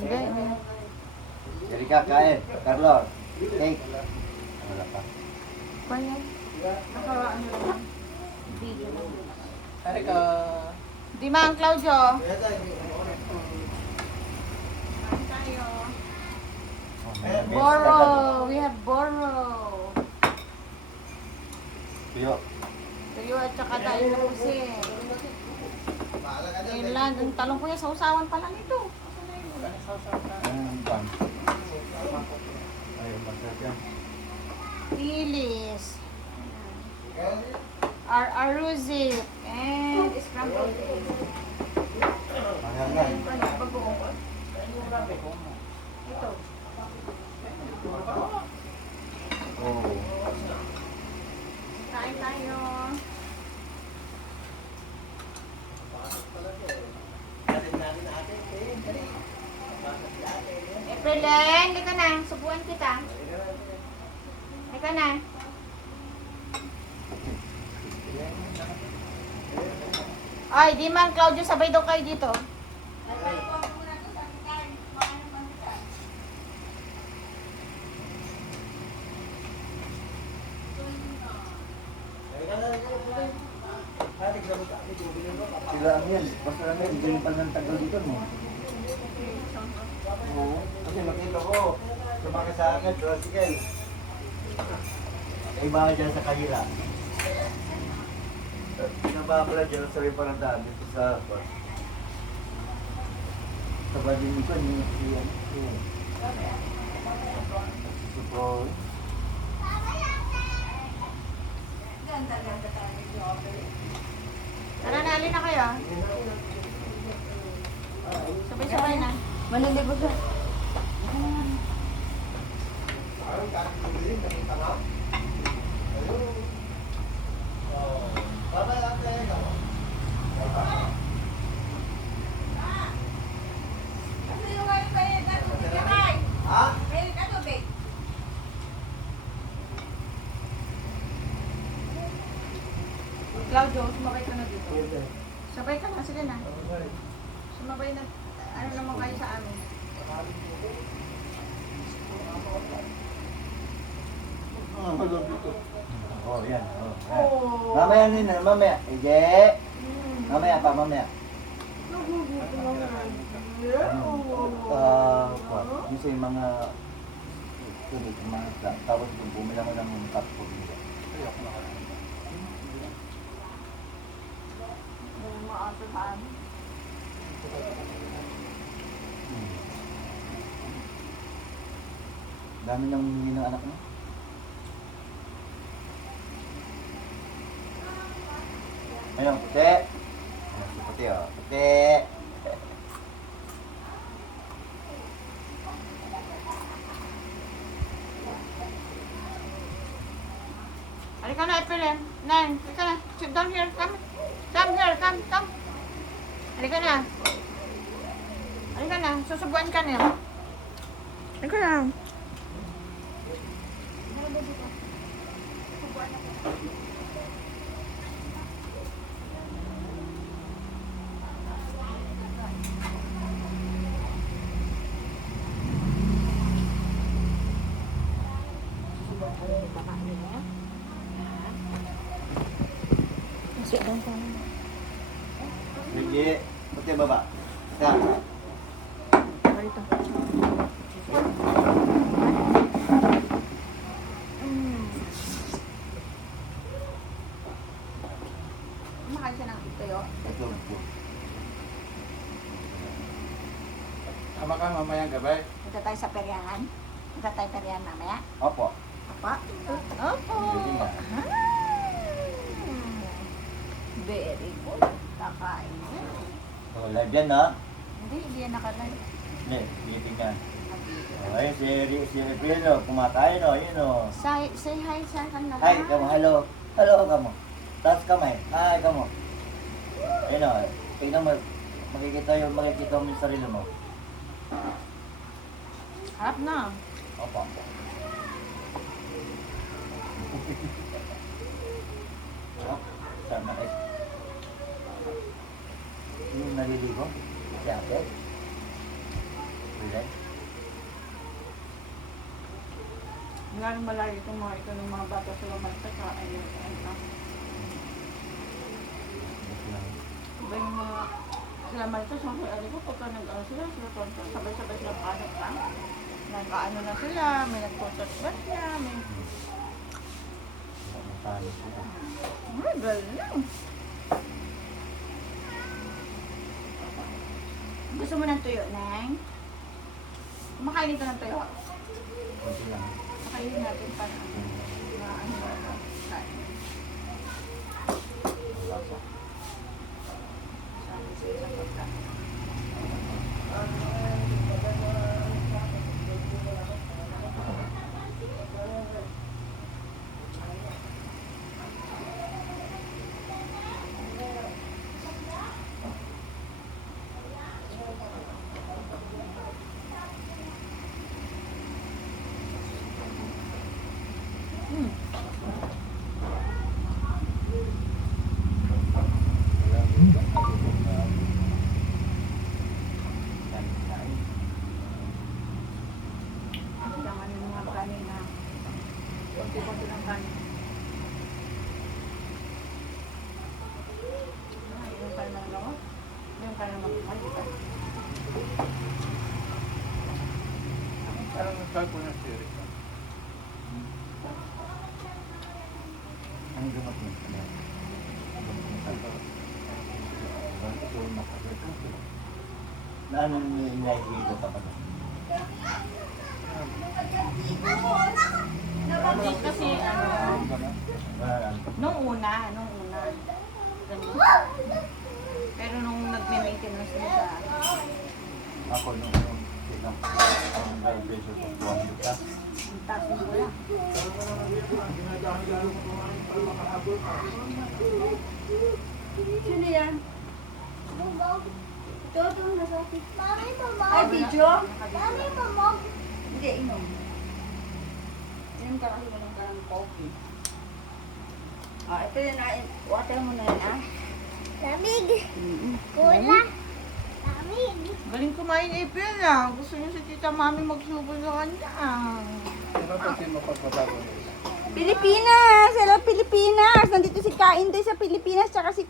Hindi. Erika, kain. Carlos, cake. Wala pa. Kaya. Nakaraan nyo lang. Video lang. Erika. Di mang Claudio. Kain tayo. Oh, may Boro. We have Boro. Tuyo. Tuyo at saka tayo na pusin. Ngayon lang, yung talong ko yan, sausawan pala nito. Ang pan. Ayun, masarap yan. Tilis. Aruzit. And scrambled eggs. Mahal yan. Ito. Oh. Kain tayo. Aprileng, hindi ka na. Subuan kita. Hindi ka na. Ay, di man, Claudio, sabay daw kayo dito. Sila ang yan. Basta lang yan. Hindi pa ng tagal dito mo. Oo. Kasi nakita ko. Sumakit sa akin. Tricycle. Ay baka dyan sa kanila. Pinaba pala dyan sa Riparandaan. Dito sa bus. Sa badin ko. Yan. Super. Tara na, alin na kayo. Sabay-sabay na. Manalibo siya. Ha? Claudio, sumabay ka na dito. Sabay ka na, sige na. Sumabay na. Ano naman kayo sa amin? Oh, yan. Oh, yan. Oh. Mamaya nina, mamaya. Ije. Mamaya pa, mamaya. Yung sa mga tulig, mga isda. Tapos kung bumila mo ng cup po nila. Maaso sa amin. Dami nang humingi ng anak mo. Ayun, puti. Si puti, oh. Puti. Halika na, Epilem. Nan, halika na. Sit down here. Come. Come here. Come. Halika na. Halika na. Susubuan ka niya. Halika na. Sit down ka na. Sige. Puti, baba. Sa. Dito. Kumakain siya ng tuyo. Ito. Tama ka mamayang gabi. Punta tayo sa peryahan. Punta tayo peryahan mamaya. Opo. Apa? Opo. Pwede nga. Very good. Kakain. So, live yan, ha? Hindi yan nakalive. Hindi, titingnan. Ayun, si Aprilo, kumakain, oh. Yun, oh. Say hi sa kanila. Hi, kamo, hello. Hello, kamo. Taas kamay. Hi, kamo. Ayun, oh. Tingnan mo. Makikita mo yung sarili mo. Harap na. Opo. Sana eh. Yung naliligo? Si ate? Brilliant. Nga nang malayo itong mga ito ng mga bata sa Malta sa ayun. Iba yung mga sila Malta, sabi, ano ko, pagka nag-ano sila tonto, sabay-sabay sila pasok pa. Nag-ano na sila, may nag-process ba siya, may... Matalo sila. Ay, galing. Gusto mo ng tuyo, Neng? Kumakain ito ng tuyo. Kunti lang. Pakainin natin para na ano na kain. Wala pa. Sabi sa isang pagkain. Kailangan yung mga kanin na konti-konti ng kanin. Yung kanin ng lawa. Yung kanin ng magkakalitan. Parang nagkago na si Eric. Ang gamot mo. Na ano nilahilo pa ba? Kasi ano, nung una. Ganun. Pero nung nagme-maintenance na siya, Ako nung silang ang diabetes of 1 litre. ang taas mo wala. Sino yan? Ito, nasakit. Ay, video? Hindi, inom. Inom ka kasi inom ka ng coffee. Ah, ito yun na. Water mo na yan, ah. Lamig. Mm-hmm. Cola. Lamig. Galing kumain April ah. Gusto niyo si Tita Mami magsubo sa kanya. Ano kasi mapagpatago nila? Pilipinas! Hello, Pilipinas! Nandito si Kainday sa Pilipinas, tsaka si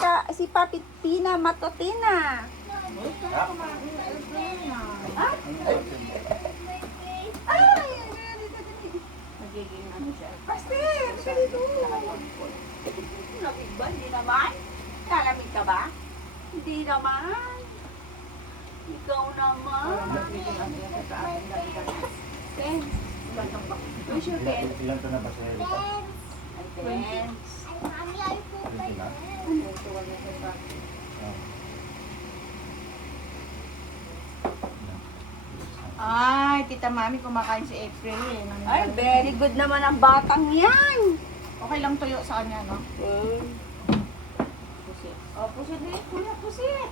Papi Pina Matotina. Gusto niyo kumain April na. Ay! Nagiging ano siya. Pastor! Ka dito! Lamig ba? Hindi naman? Lalamig ka ba? Hindi naman. Ikaw naman. Nagiging ano siya sa akin. Ken, where's your pen? Ilan to na ba sa Erika? Ay, pen. Ay, mami, ay po. 20 na? Ay, Tita Mami kumakain si April eh. Ay, very good naman ang batang yan. Okay lang tuyo sa kanya, no? Okay. Pusit. Oh, pusit din. Kuya, pusit.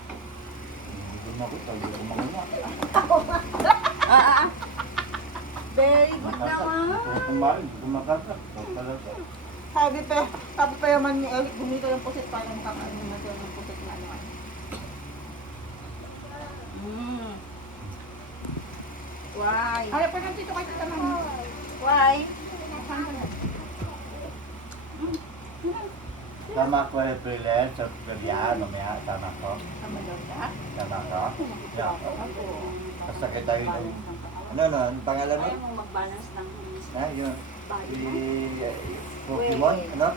Hindi ko tayo kumanguna. Very good naman. Kumain, kumakaka. Talaga. Sabi pa yaman ni Eric, bumito yung pusit para makakain naman siya ng pusit na ano. Mm. Why? Ay, pa dito kay Tita Mami. Why? Saan ka na? Tama ko April sa Gabiano, mamaya. Tama ko. Tama daw siya? Tama ko. Yeah. Ako. Basta kita tayo ng... Ano, ang pangalan mo? Ayaw mong mag-balance ng Ah, yun. body. Pokemon, ano?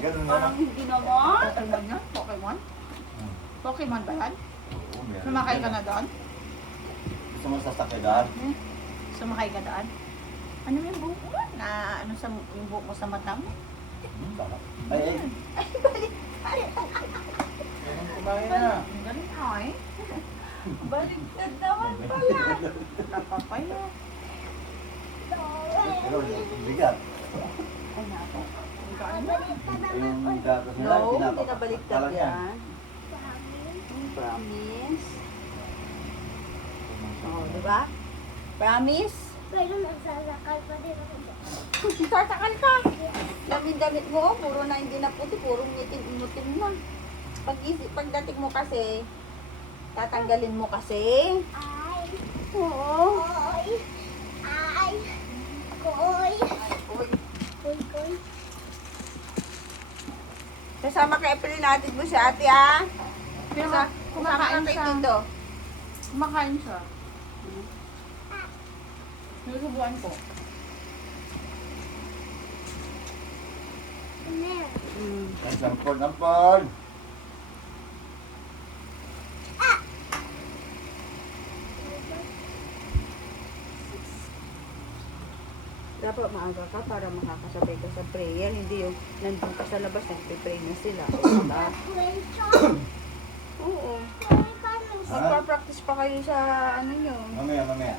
Ganun na. Parang hindi naman. Pokemon yan? Pokemon? Pokemon ba yan? Oo, meron. Sumakay ka na doon? Gusto mo sasakay doon? Sumakay ka doon? Ano yung buhok mo? Na ano sa yung buhok mo sa mata mo? Tama. Ay, ay. Ganun kumain na. Ang galing ay. Baliktad naman pala. Kapapaya. Pero, bigat. Ay nato. Ang gaano? Yung gatos nila, No, hindi na pinapapak baliktad lang yan. yan. Promise. Oh, di ba? Promise? Pero nagsasakal pa din ako. Sasakal ka. Damit mo, puro na hindi na puti, puro ngitim-imutim na. Pagdating mo kasi, tatanggalin mo kasi. Ay. Oo. Oo. April, natin mo si ate, ah. Pero Sa- kumakain kay siya. Tito. Kumakain siya. Sinusubuan ko. Sampon, sampon. Dapat maaga ka para makakasabay ka sa prayer. Hindi yung nandun ka sa labas, nagpe-pray na sila. O, diba? Oo. Magpa-practice pa kayo sa ano nyo. Mamaya, mamaya.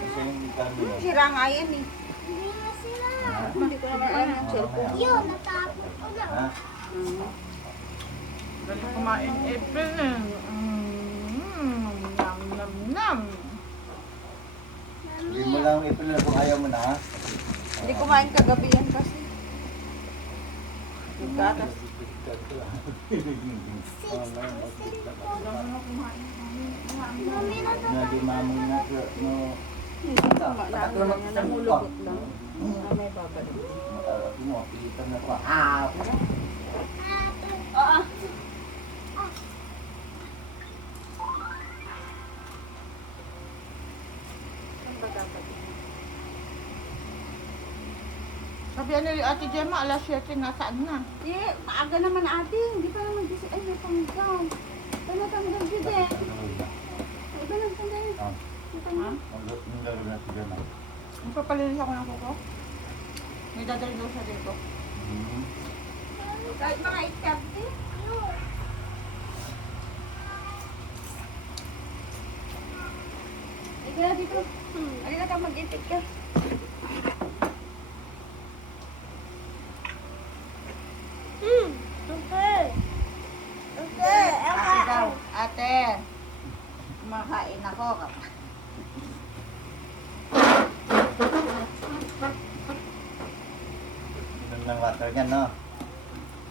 Kasi yung kami yun. Sira nga yan eh. Hindi na sila. Hindi ko naman alam yung cellphone. Yun, natapon ko na. Ha? Galing kumain. April eh. Nam, nam, nam. Hindi mo lang ipinala kung ayaw mo na, ha? Hindi kumain kagabi yan kasi. Nagkatas. Mami na to. Hindi mamong na no. Namulugot lang. May babalik. Mo, pilitan na ko. Ah! Oo. Saan ba dapat? Sabi ano yung Ate Gemma, alas 7 nasaan na? Eh, maaga naman ate. Hindi pa naman kasi, ay, may panggaw. Tanatanggal yun eh. Ay, ba lang tanggal? Ah, Ha? ang gagawin na siya na. Magpapalinis ako ng kuko. May dadali daw siya dito. Kahit mga 8:30. Ikaw na dito. Alina ka mag-itik ka. Okay. Okay. Ate daw, ate. Kumakain ako. Inom ng water niyan, no?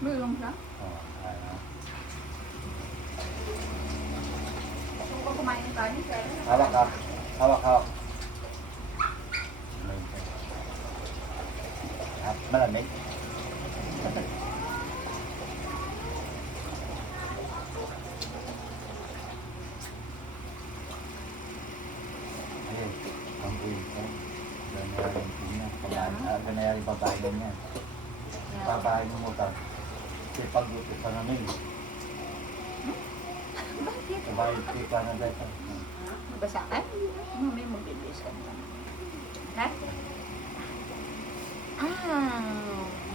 Mayroon siya? Oh, ano. Gusto ko kumain ng kanin, sir. Hawak ka. Hawak, hawak. Malamig. Ayun, ang ulit ko. Ganyan yung babae niya. Babae mo mo ka. Kasi pag-utot pa namin. Bakit? Babae pa na dito. Basa ka? Mami, magbibis ka na. Ha?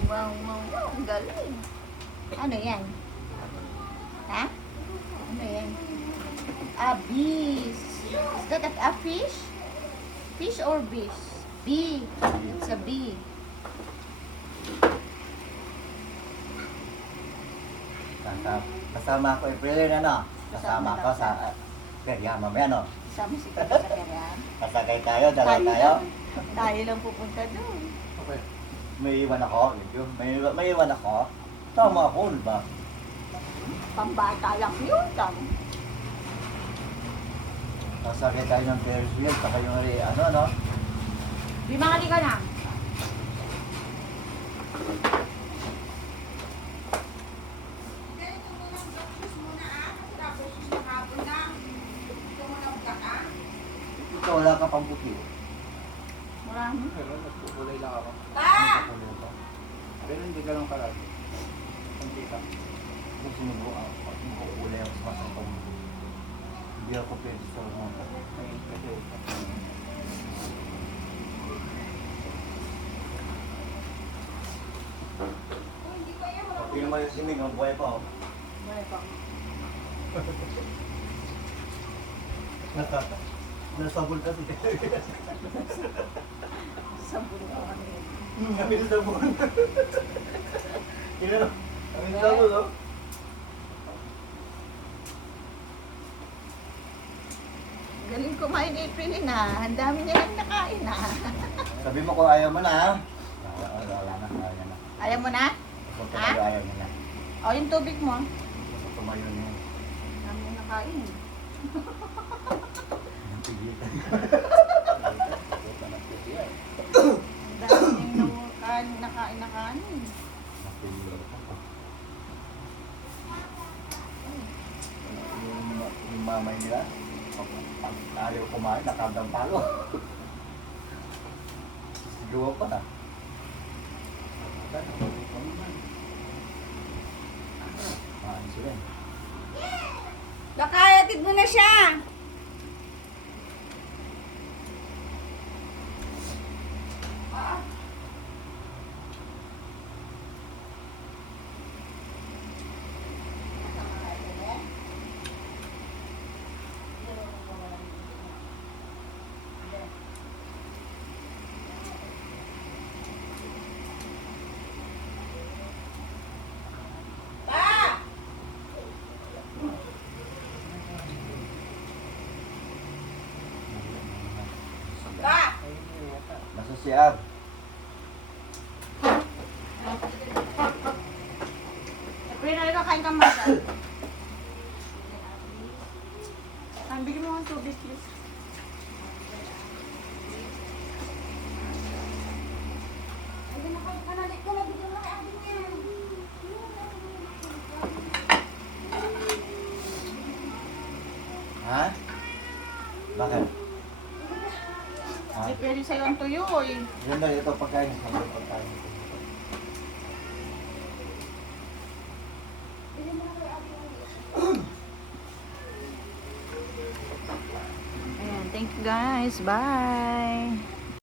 Wow, wow, wow. Ang galing. Ano yan? Ha? Ano yan? A bees. Is that a fish? Fish or bees? Bee. It's a bee. Kasama ko April na, no? Kasama ko sa Perya mamaya, no? Kasama si Kuya sa ganyan. Kasakay tayo, dalaw tayo. Tayo lang pupunta doon. Okay. May iwan ako, medyo. May iwan ako. Tama ako, di ba? Pambata lang yun. Kasakay tayo ng Ferris wheel, saka yung ano, no? Di makali ka na. Ikaw, wala ka pang puti. Marami. Pero nagkukulay lang ako. Nagkakulay ka. Pero hindi ka lang kalagi. Hindi ka. Kung sinubo ako, makukulay ako sa masakong. Hindi ako pwede sa mga. Ay, kasi Hindi naman yung siming, ang buhay pa, oh. Wala pa. Nasabol kasi. Sabon ko ano yun. Kami nasabol. Kino no? Kami nasabol, oh. Galing kumain April na. Ang dami niya lang nakain na. Sabi mo kung ayaw mo na, ha? Wala na, ayaw na. Ayaw mo na? Kung tumayo, ayaw mo na. O yung tubig mo. Kung tumayo niya. Ang dami niya nakain. Pigilan. ito na siya. Ang dami niyang nakain na kanin. Napigilan. kumain nila. Pag ayaw kumain, nakadang palo. Sigawan pa na. Kumain sila eh. Baka atid mo na siya. Nasa CR. April, halika, kain ka muna. Bigyan mo ng tubig, please. Ha? Bakit? Ha? Hindi pwede sa'yo ang tuyo eh. Yan daw, ito pagkain. Ito pagkain. Ayan, thank you guys. Bye!